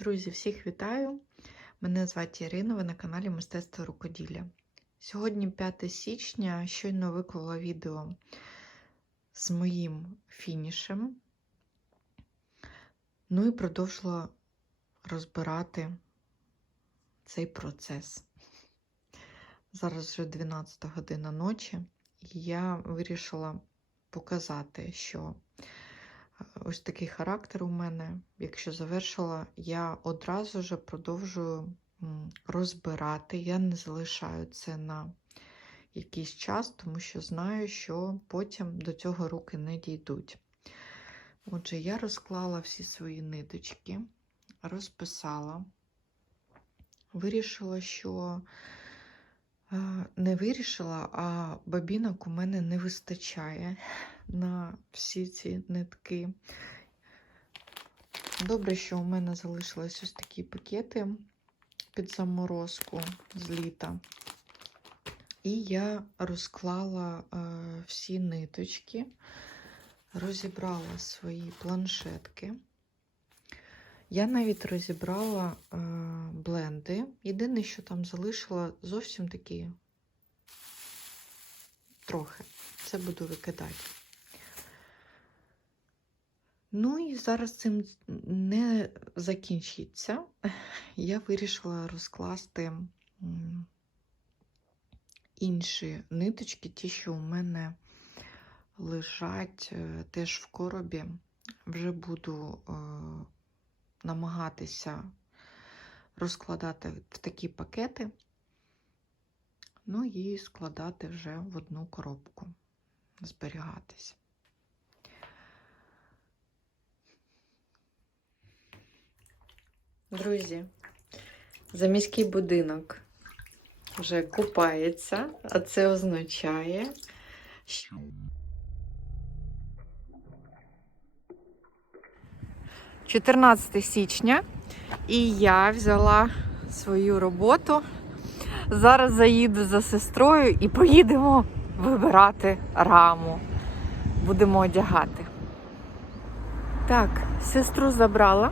Друзі, всіх вітаю! Мене звати Ірина, ви на каналі Мистецтво рукоділля. Сьогодні 5 січня, щойно виклала відео з моїм фінішем. Ну і продовжила розбирати цей процес. Зараз вже 12 година ночі, і я вирішила показати, що ось такий характер у мене. Якщо завершила, я одразу ж продовжую розбирати. Я не залишаю це на якийсь час, тому що знаю, що потім до цього руки не дійдуть. Отже, я розклала всі свої ниточки, розписала, вирішила, що не вирішила, а бабінок у мене не вистачає на всі ці нитки. Добре, що у мене залишились ось такі пакети під заморозку з літа. І я розклала е, всі ниточки, розібрала свої планшетки. Я навіть розібрала е, бленди. Єдине, що там залишила зовсім такі трохи. Це буду викидати. Ну і зараз цим не закінчиться. Я вирішила розкласти інші ниточки, ті, що у мене лежать е, теж в коробі. Вже буду е, намагатися розкладати в такі пакети, ну і складати вже в одну коробку, зберігатися. Друзі, заміський будинок вже купається, а це означає, що 14 січня, і я взяла свою роботу. Зараз заїду за сестрою і поїдемо вибирати раму. Будемо одягати. Так, сестру забрала.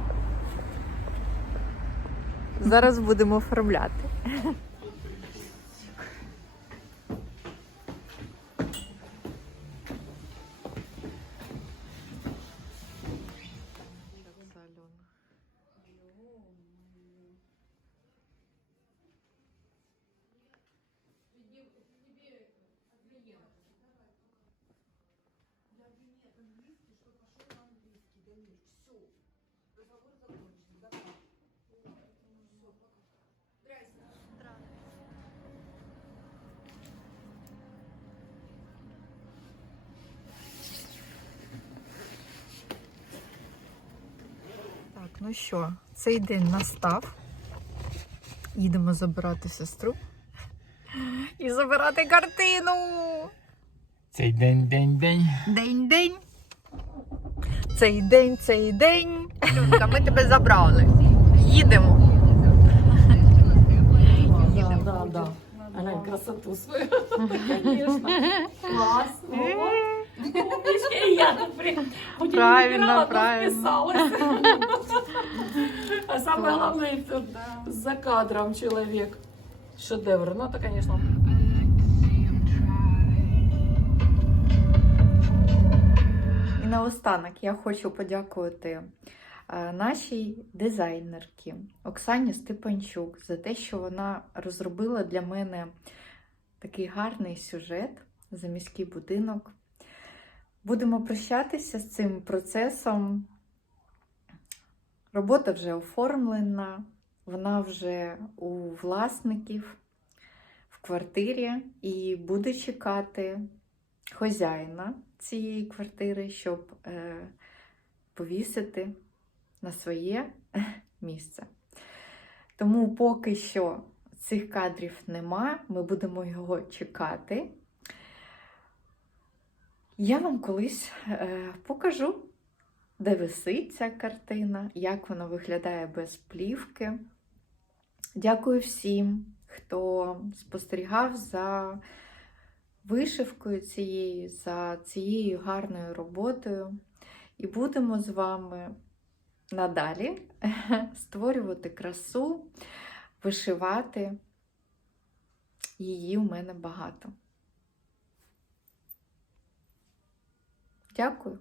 Зараз будемо оформляти. Так, ну що, цей день настав. Їдемо забирати сестру і забирати картину. Цей день, день, день. День-день. Цей день, цей день. Ми тебе забрали. Їдемо. Да, да, да. Глянь, красоту свою. Конечно. Классно. Умничка. И я тут при... Хоть не вписалась. А самое главное, тут за кадром человек. Шедевр. Ну, это, конечно, наостанок я хочу подякувати е, нашій дизайнерці Оксані Степанчук за те, що вона розробила для мене такий гарний сюжет за міський будинок. Будемо прощатися з цим процесом. Робота вже оформлена, вона вже у власників в квартирі і буду чекати хазяїна цієї квартири, щоб е, повісити на своє місце. Тому поки що цих кадрів нема, ми будемо його чекати. Я вам колись е, покажу, де висить ця картина, як вона виглядає без плівки. Дякую всім, хто спостерігав за вишивкою цією, за цією гарною роботою. І будемо з вами надалі створювати красу, вишивати. Її у мене багато. Дякую!